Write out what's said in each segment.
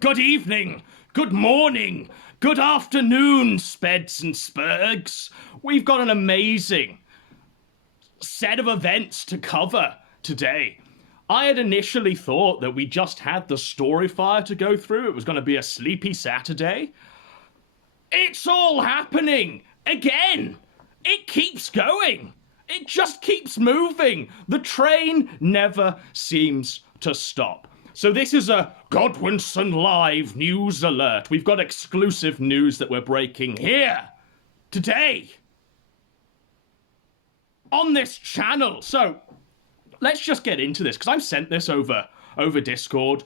good evening, good morning, good afternoon, Speds and Spurgs. We've got an amazing set of events to cover today. I had initially thought that we just had the story fire to go through. It was going to be a sleepy Saturday. It's all happening again. It keeps going. It just keeps moving. The train never seems to stop. So this is a Godwinson live news alert. We've got exclusive news that we're breaking here today on this channel. So let's just get into this, because I've sent this over Discord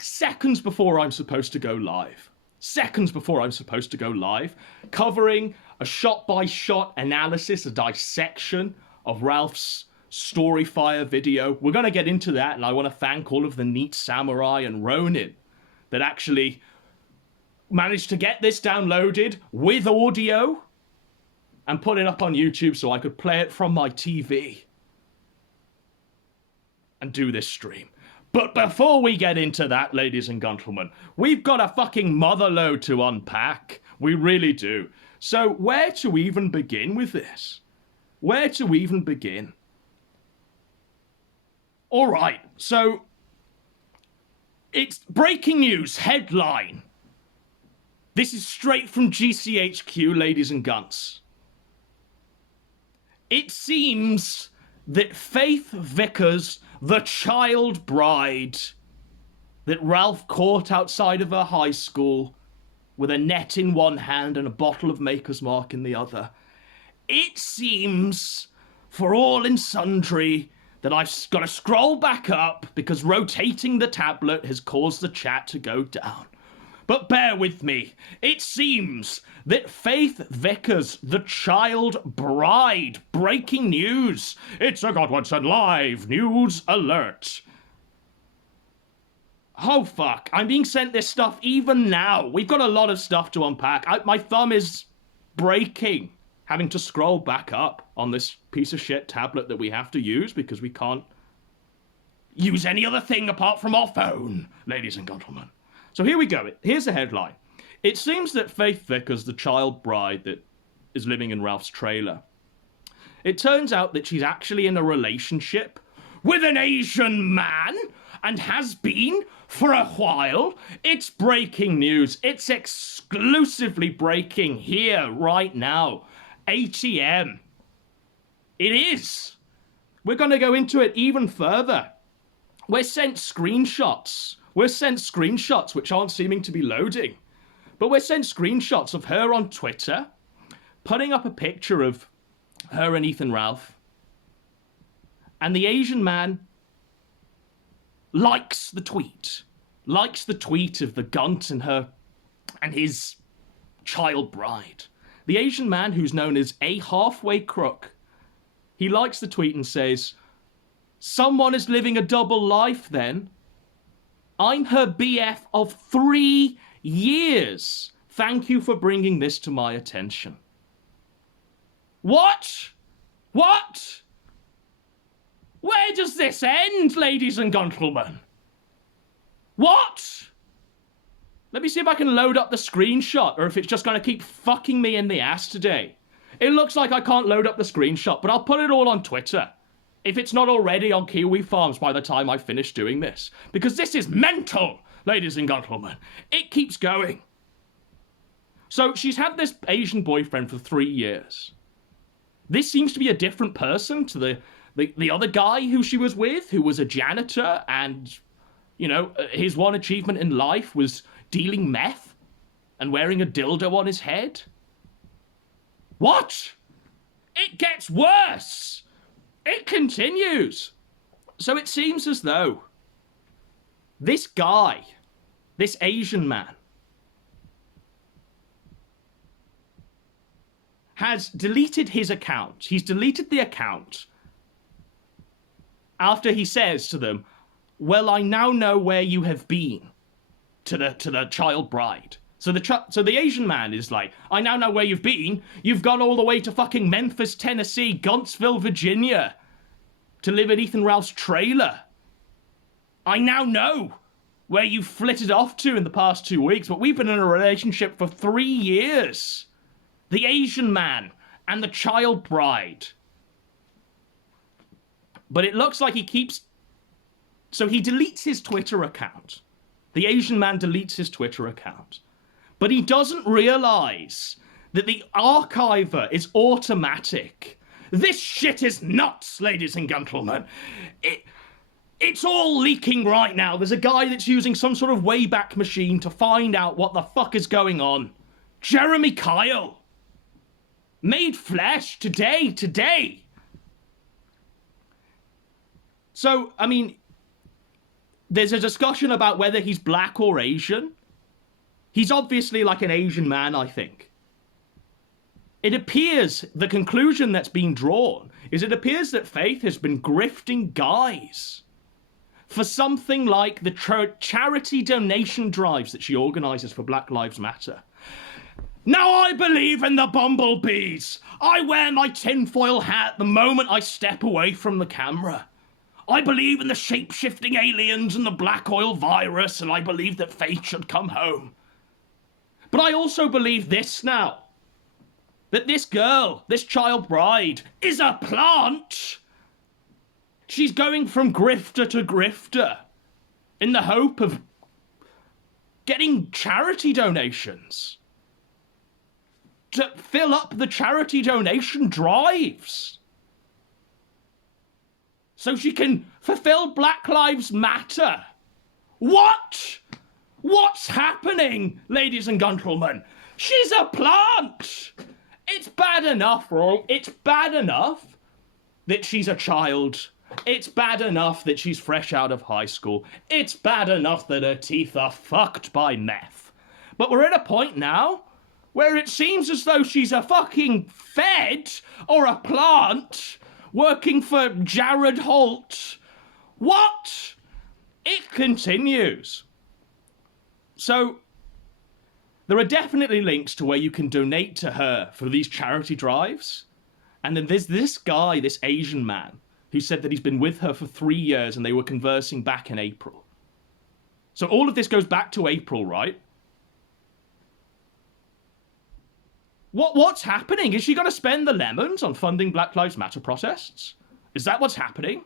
seconds before I'm supposed to go live. Seconds before I'm supposed to go live, covering a shot-by-shot analysis, a dissection of Ralph's Storyfire video. We're going to get into that, and I want to thank all of the neat samurai and Ronin that actually managed to get this downloaded with audio and put it up on YouTube so I could play it from my TV and do this stream. But before we get into that, ladies and gentlemen, we've got a fucking motherload to unpack. We really do. So where to even begin with this? Where to even begin? All right, so it's breaking news headline. This is straight from GCHQ, ladies and gunts. It seems that Faith Vickers, the child bride that Ralph caught outside of her high school with a net in one hand and a bottle of Maker's Mark in the other, it seems, for all and sundry, that I've got to scroll back up because rotating the tablet has caused the chat to go down. But bear with me. It seems that Faith Vickers, the child bride, breaking news. It's a Godwinson live news alert. Oh fuck, I'm being sent this stuff even now. We've got a lot of stuff to unpack. My thumb is breaking, having to scroll back up on this piece of shit tablet that we have to use because we can't use any other thing apart from our phone, ladies and gentlemen. So here we go. Here's the headline. It seems that Faith Vickers, the child bride that is living in Ralph's trailer, it turns out that she's actually in a relationship with an Asian man and has been for a while. It's breaking news. It's exclusively breaking here right now. ATM. It is. We're going to go into it even further. We're sent screenshots. Which aren't seeming to be loading. But we're sent screenshots of her on Twitter, putting up a picture of her and Ethan Ralph. And the Asian man likes the tweet. Likes the tweet of the gunt and his child bride. The Asian man, who's known as a halfway crook, he likes the tweet and says, "Someone is living a double life then. I'm her BF of 3 years. Thank you for bringing this to my attention." What? What? Where does this end, ladies and gentlemen? What? Let me see if I can load up the screenshot, or if it's just going to keep fucking me in the ass today. It looks like I can't load up the screenshot, but I'll put it all on Twitter, if it's not already on Kiwi Farms by the time I finish doing this. Because this is mental, ladies and gentlemen. It keeps going. So she's had this Asian boyfriend for 3 years. This seems to be a different person to the other guy who she was with, who was a janitor, and, you know, his one achievement in life was dealing meth and wearing a dildo on his head. What? It gets worse. It continues. So it seems as though this guy, this Asian man, has deleted his account. He's deleted the account after he says to them, "Well, I now know where you have been," to the child bride. So the Asian man is like, "I now know where you've been. You've gone all the way to fucking Memphis, Tennessee, Guntsville, Virginia, to live at Ethan Ralph's trailer. I now know where you flitted off to in the past 2 weeks, but we've been in a relationship for 3 years. The Asian man and the child bride. But it looks like he keeps... So he deletes his Twitter account. The Asian man deletes his Twitter account. But he doesn't realize that the archiver is automatic. This shit is nuts, ladies and gentlemen. It's all leaking right now. There's a guy that's using some sort of Wayback Machine to find out what the fuck is going on. Jeremy Kyle. Made flesh today. So, I mean, there's a discussion about whether he's black or Asian. He's obviously like an Asian man, I think. It appears, the conclusion that's been drawn is it appears that Faith has been grifting guys for something like the charity donation drives that she organizes for Black Lives Matter. Now I believe in the bumblebees. I wear my tinfoil hat the moment I step away from the camera. I believe in the shape-shifting aliens and the black oil virus, and I believe that Faith should come home. But I also believe this now. That this girl, this child bride, is a plant. She's going from grifter to grifter in the hope of getting charity donations to fill up the charity donation drives so she can fulfill Black Lives Matter. What? What's happening, ladies and gentlemen? She's a plant. It's bad enough, right? It's bad enough that she's a child. It's bad enough that she's fresh out of high school. It's bad enough that her teeth are fucked by meth. But we're at a point now where it seems as though she's a fucking fed or a plant working for Jared Holt. What? It continues. So, there are definitely links to where you can donate to her for these charity drives. And then there's this guy, this Asian man, who said that he's been with her for 3 years and they were conversing back in April. So all of this goes back to April, right? What's happening? Is she going to spend the lemons on funding Black Lives Matter protests? Is that what's happening?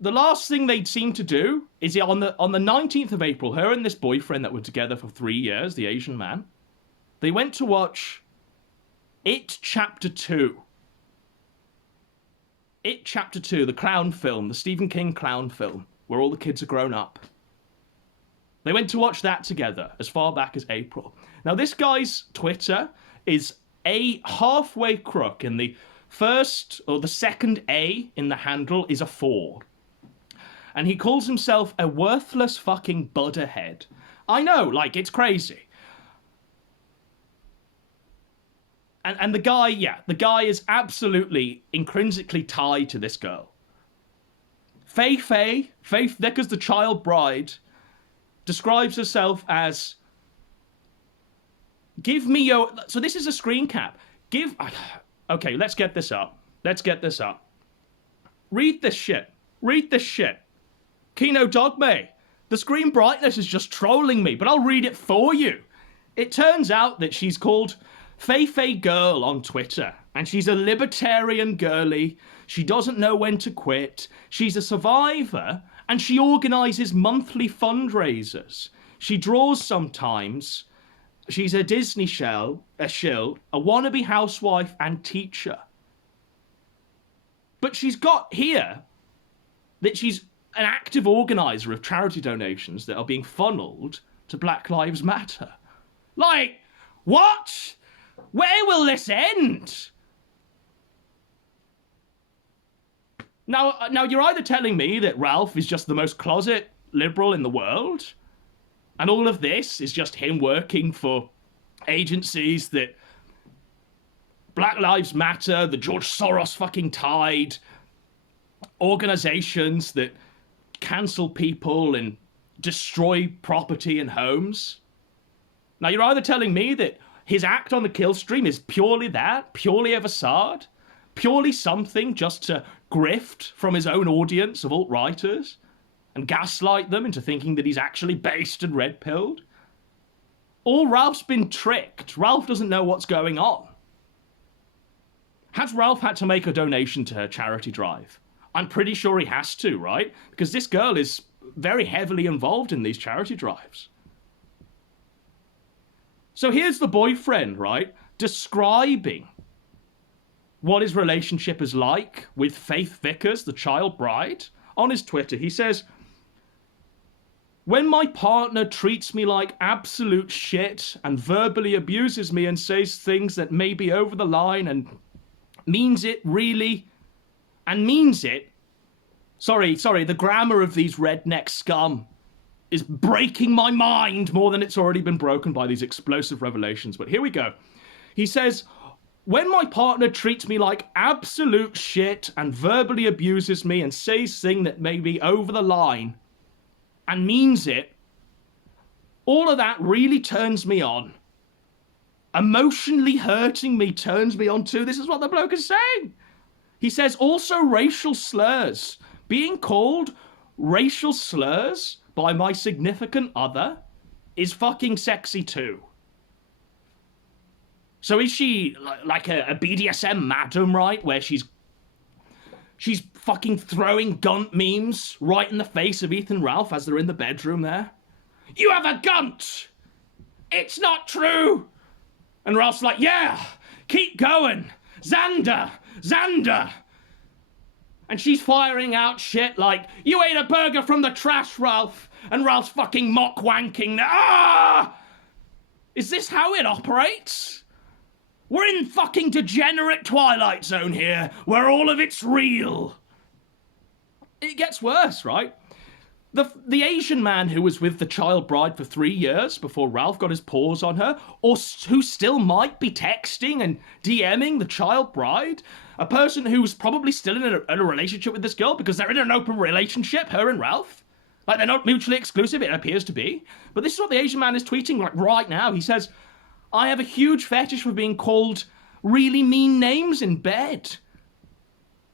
The last thing they'd seem to do is on the 19th of April, her and this boyfriend that were together for 3 years, the Asian man, they went to watch It Chapter 2. It Chapter 2, the clown film, the Stephen King clown film, where all the kids are grown up. They went to watch that together as far back as April. Now, this guy's Twitter is a halfway crook, and the first or the second A in the handle is a 4. And he calls himself a worthless fucking butterhead. I know, like, it's crazy. And the guy is absolutely intrinsically tied to this girl. Faith Thicker's the child bride, describes herself as, give me your... So this is a screen cap. Okay, let's get this up. Read this shit. Kino Dogme. The screen brightness is just trolling me, but I'll read it for you. It turns out that she's called Faye Girl on Twitter, and she's a libertarian girly. She doesn't know when to quit. She's a survivor, and she organizes monthly fundraisers. She draws sometimes. She's a Disney shill, a wannabe housewife and teacher. But she's got here that she's an active organizer of charity donations that are being funneled to Black Lives Matter. Like, what? Where will this end? Now you're either telling me that Ralph is just the most closet liberal in the world, and all of this is just him working for agencies that Black Lives Matter, the George Soros fucking tide, organizations that cancel people and destroy property and homes. Now you're either telling me that his act on the kill stream is purely that, purely a facade, purely something just to grift from his own audience of alt-writers and gaslight them into thinking that he's actually based and red-pilled. Or Ralph's been tricked. Ralph doesn't know what's going on. Has Ralph had to make a donation to her charity drive? I'm pretty sure he has to, right? Because this girl is very heavily involved in these charity drives. So here's the boyfriend, right, describing what his relationship is like with Faith Vickers, the child bride, on his Twitter. He says, "When my partner treats me like absolute shit and verbally abuses me and says things that may be over the line and means it really, and means it, sorry, the grammar of these redneck scum is breaking my mind more than it's already been broken by these explosive revelations." But here we go. He says, "When my partner treats me like absolute shit and verbally abuses me and says things that may be over the line and means it, all of that really turns me on. Emotionally hurting me turns me on too." This is what the bloke is saying. He says, "Also racial slurs. Being called racial slurs by my significant other is fucking sexy too." So is she like a BDSM madam, right? Where she's fucking throwing gunt memes right in the face of Ethan Ralph as they're in the bedroom there. "You have a gunt! It's not true!" And Ralph's like, "Yeah, keep going. Xander. And she's firing out shit like, "You ate a burger from the trash, Ralph." And Ralph's fucking mock wanking. Ah! Is this how it operates? We're in fucking degenerate Twilight Zone here, where all of it's real. It gets worse, right? The Asian man who was with the child bride for 3 years before Ralph got his paws on her, or who still might be texting and DMing the child bride, a person who's probably still in a relationship with this girl because they're in an open relationship, her and Ralph. Like, they're not mutually exclusive, it appears to be. But this is what the Asian man is tweeting like right now. He says, "I have a huge fetish for being called really mean names in bed."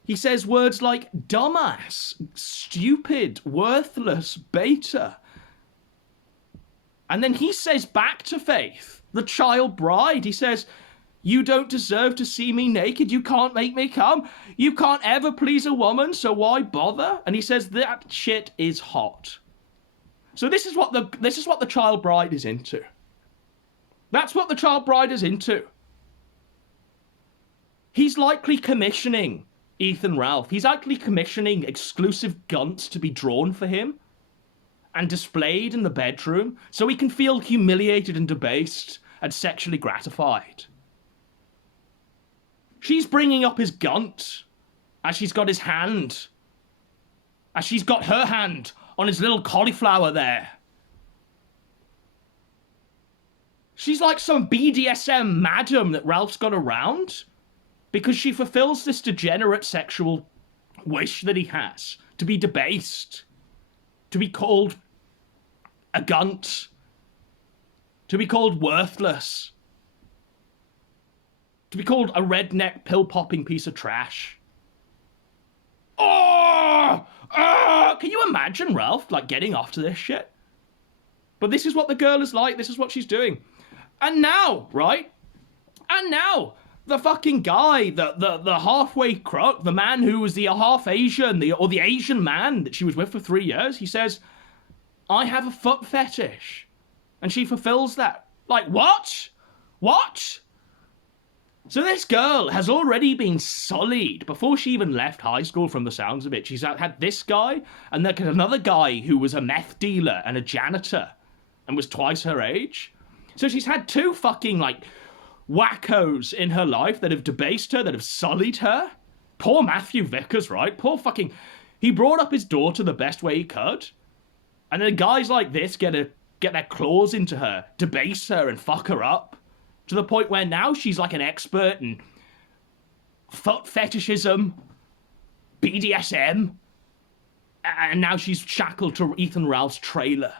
He says words like dumbass, stupid, worthless, beta. And then he says back to Faith, the child bride, he says, "You don't deserve to see me naked. You can't make me come. You can't ever please a woman, so why bother?" And he says that shit is hot. So this is what the child bride is into. That's what the child bride is into. He's likely commissioning Ethan Ralph. He's likely commissioning exclusive gunts to be drawn for him and displayed in the bedroom so he can feel humiliated and debased and sexually gratified. She's bringing up his gunt as she's got his hand, as she's got her hand on his little cauliflower there. She's like some BDSM madam that Ralph's got around because she fulfills this degenerate sexual wish that he has to be debased, to be called a gunt, to be called worthless, to be called a redneck pill-popping piece of trash. Oh! Can you imagine Ralph, like, getting off to this shit? But this is what the girl is like. This is what she's doing. And now, right? And now, the fucking guy, the halfway crook, the man who was the half Asian, or the Asian man that she was with for 3 years, he says, "I have a foot fetish." And she fulfills that. Like, what? What? So this girl has already been sullied before she even left high school, from the sounds of it. She's had this guy, and then another guy who was a meth dealer and a janitor and was twice her age. So she's had two fucking, like, wackos in her life that have debased her, that have sullied her. Poor Matthew Vickers, right? Poor fucking... He brought up his daughter the best way he could. And then guys like this get their claws into her, debase her and fuck her up. To the point where now she's like an expert in foot fetishism, BDSM, and now she's shackled to Ethan Ralph's trailer.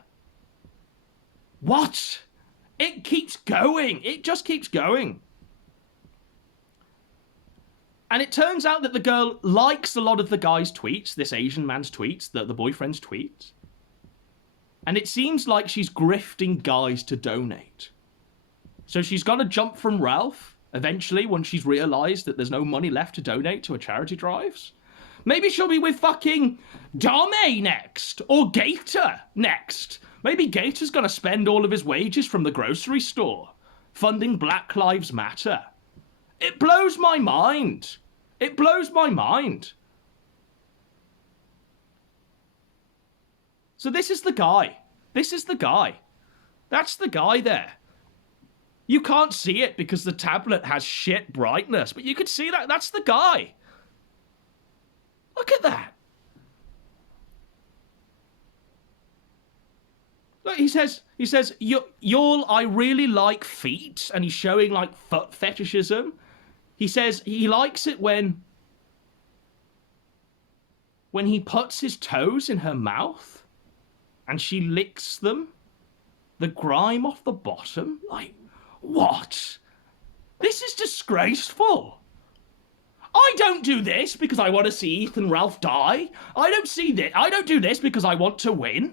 What? It keeps going. It just keeps going. And it turns out that the girl likes a lot of the guy's tweets, this Asian man's tweets, the boyfriend's tweets. And it seems like she's grifting guys to donate. So she's got to jump from Ralph, eventually, when she's realised that there's no money left to donate to her charity drives. Maybe she'll be with fucking Dame next, or Gator next. Maybe Gator's going to spend all of his wages from the grocery store, funding Black Lives Matter. It blows my mind. It blows my mind. So this is the guy. This is the guy. That's the guy there. You can't see it because the tablet has shit brightness, but you could see that. That's the guy. Look at that. Look, he says, y'all, I really like feet, and he's showing like foot fetishism. He says he likes it when he puts his toes in her mouth and she licks them, the grime off the bottom. Like, what? This is disgraceful. I don't do this because I want to see Ethan Ralph die. I don't do this because I want to win.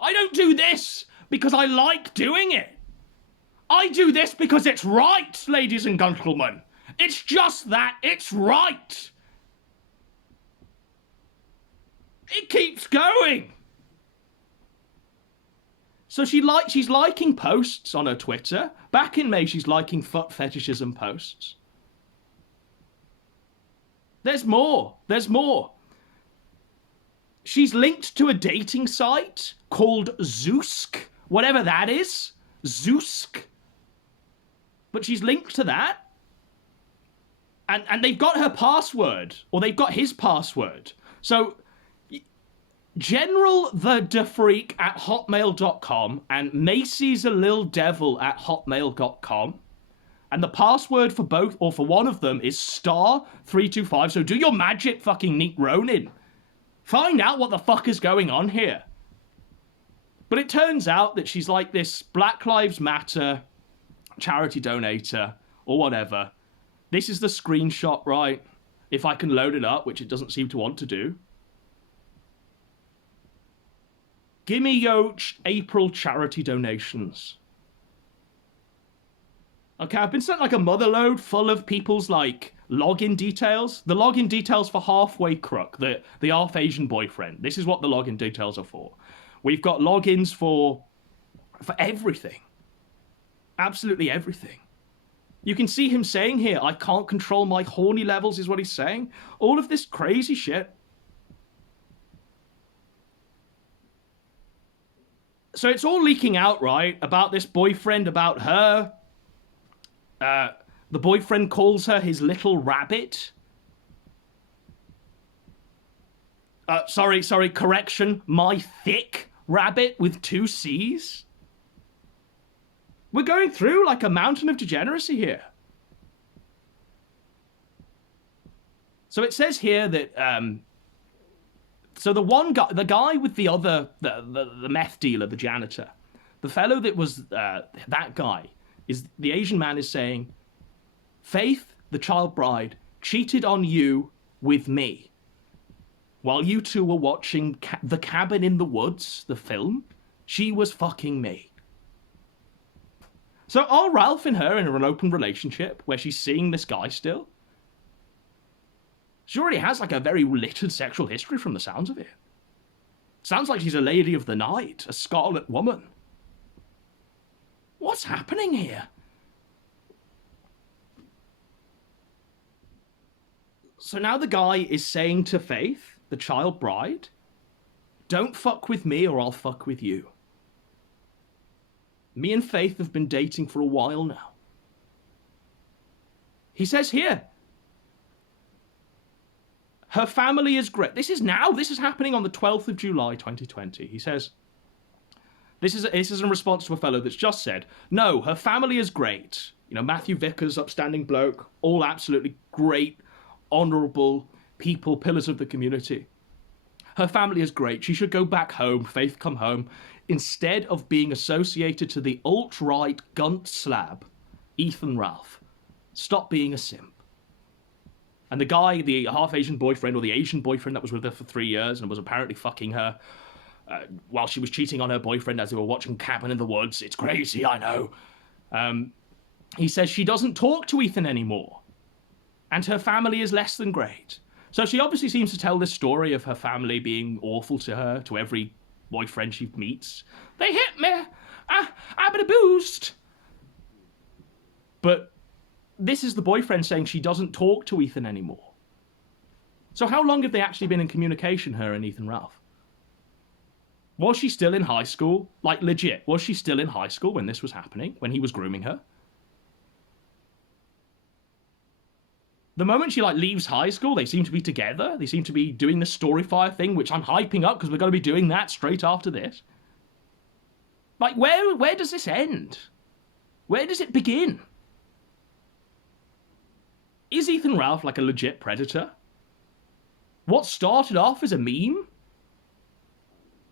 I don't do this because I like doing it. I do this because it's right, ladies and gentlemen. It's just that, it's right. It keeps going. So she's liking posts on her Twitter. Back in May, she's liking foot fetishism posts. There's more. There's more. She's linked to a dating site called Zoosk, whatever that is. Zoosk. But she's linked to that. And they've got her password, or they've got his password. So General the DeFreak at hotmail.com and Macy's a Lil Devil at hotmail.com. And the password for both, or for one of them, is *325. So do your magic, fucking Nick Ronin. Find out what the fuck is going on here. But it turns out that she's like this Black Lives Matter charity donator, or whatever. This is the screenshot, right? If I can load it up, which it doesn't seem to want to do. Gimme yo April charity donations. Okay, I've been sent like a mother load full of people's like login details. The login details for Halfway Crook, the half Asian boyfriend. This is what the login details are for. We've got logins for everything. Absolutely everything. You can see him saying here, I can't control my horny levels is what he's saying. All of this crazy shit. So it's all leaking out, right? About this boyfriend, about her. The boyfriend calls her his little rabbit. Sorry, correction. My thick rabbit with 2 C's. We're going through like a mountain of degeneracy here. So it says here that, so the guy with the other, the meth dealer, the janitor, the fellow that was, that guy, is the Asian man is saying, Faith, the child bride, cheated on you with me. While you two were watching The Cabin in the Woods, the film, she was fucking me. So are Ralph and her in an open relationship where she's seeing this guy still? She already has like a very littered sexual history from the sounds of it. Sounds like she's a lady of the night, a scarlet woman. What's happening here? So now the guy is saying to Faith, the child bride, don't fuck with me or I'll fuck with you. Me and Faith have been dating for a while now. He says here, her family is great. This is happening on the 12th of July, 2020. He says, this is in response to a fellow that's just said, no, her family is great. You know, Matthew Vickers, upstanding bloke, all absolutely great, honourable people, pillars of the community. Her family is great. She should go back home, Faith come home, instead of being associated to the alt-right gunt slab, Ethan Ralph. Stop being a simp. And the guy, the half-Asian boyfriend, or the Asian boyfriend that was with her for 3 years and was apparently fucking her while she was cheating on her boyfriend as they were watching Cabin in the Woods. It's crazy, I know. He says she doesn't talk to Ethan anymore. And her family is less than great. So she obviously seems to tell this story of her family being awful to her, to every boyfriend she meets. They hit me. I've been abused. But this is the boyfriend saying she doesn't talk to Ethan anymore. So how long have they actually been in communication, her and Ethan Ralph? Was she still in high school? Like, legit, was she still in high school when this was happening? When he was grooming her? The moment she, like, leaves high school, they seem to be together. They seem to be doing the Storyfire thing, which I'm hyping up because we're going to be doing that straight after this. Like, where does this end? Where does it begin? Is Ethan Ralph, like, a legit predator? What started off as a meme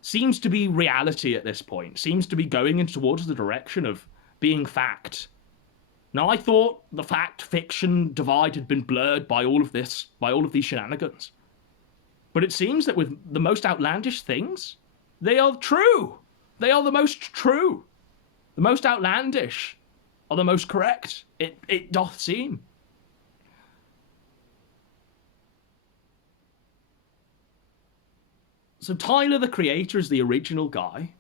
seems to be reality at this point. Seems to be going in towards the direction of being fact. Now, I thought the fact-fiction divide had been blurred by all of this, by all of these shenanigans. But it seems that with the most outlandish things, they are true. They are the most true. The most outlandish are the most correct. It doth seem. So Tyler, the creator, is the original guy.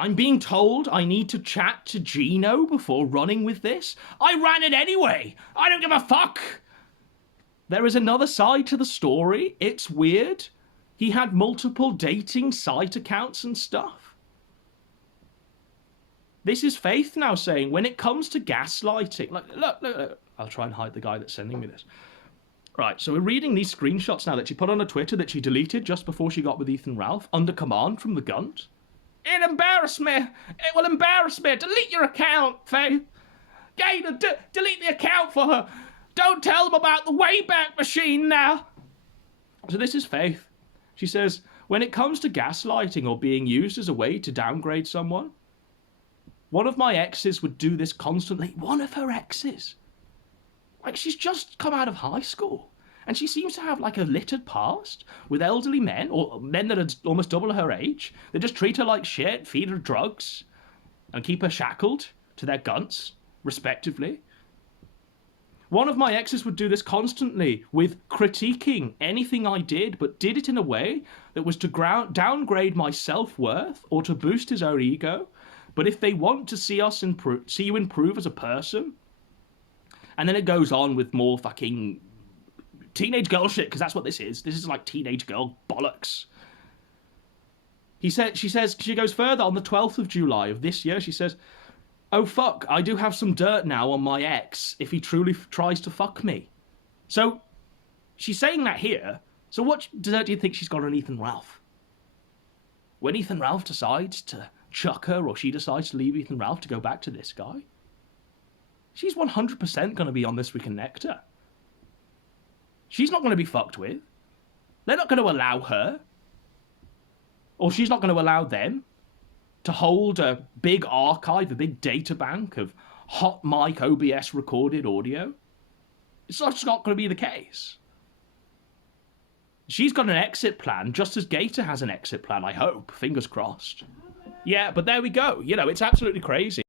I'm being told I need to chat to Gino before running with this. I ran it anyway. I don't give a fuck. There is another side to the story. It's weird. He had multiple dating site accounts and stuff. This is Faith now saying, when it comes to gaslighting... Look. I'll try and hide the guy that's sending me this. Right, so we're reading these screenshots now that she put on her Twitter that she deleted just before she got with Ethan Ralph, under command from the Gunt. It embarrassed me. It will embarrass me. Delete your account, Faith. Gator, delete the account for her. Don't tell them about the Wayback Machine now. So this is Faith. She says, when it comes to gaslighting or being used as a way to downgrade someone, one of my exes would do this constantly. One of her exes. Like, she's just come out of high school. And she seems to have, like, a littered past with elderly men, or men that are almost double her age. They just treat her like shit, feed her drugs, and keep her shackled to their Gunts, respectively. One of my exes would do this constantly with critiquing anything I did, but did it in a way that was to downgrade my self-worth or to boost his own ego. But if they want to see you improve as a person, and then it goes on with more fucking teenage girl shit, because that's what this is. This is like teenage girl bollocks. She goes further on the 12th of July of this year. She says, oh fuck, I do have some dirt now on my ex if he truly tries to fuck me. So she's saying that here. So what dirt do you think she's got on Ethan Ralph? When Ethan Ralph decides to chuck her, or she decides to leave Ethan Ralph to go back to this guy, she's 100% going to be on This Week in Nectar. She's not going to be fucked with. They're not going to allow her, or she's not going to allow them, to hold a big archive, a big data bank of hot mic OBS recorded audio. It's just not going to be the case. She's got an exit plan, just as Gator has an exit plan, I hope. Fingers crossed. Yeah, but there we go. You know, it's absolutely crazy.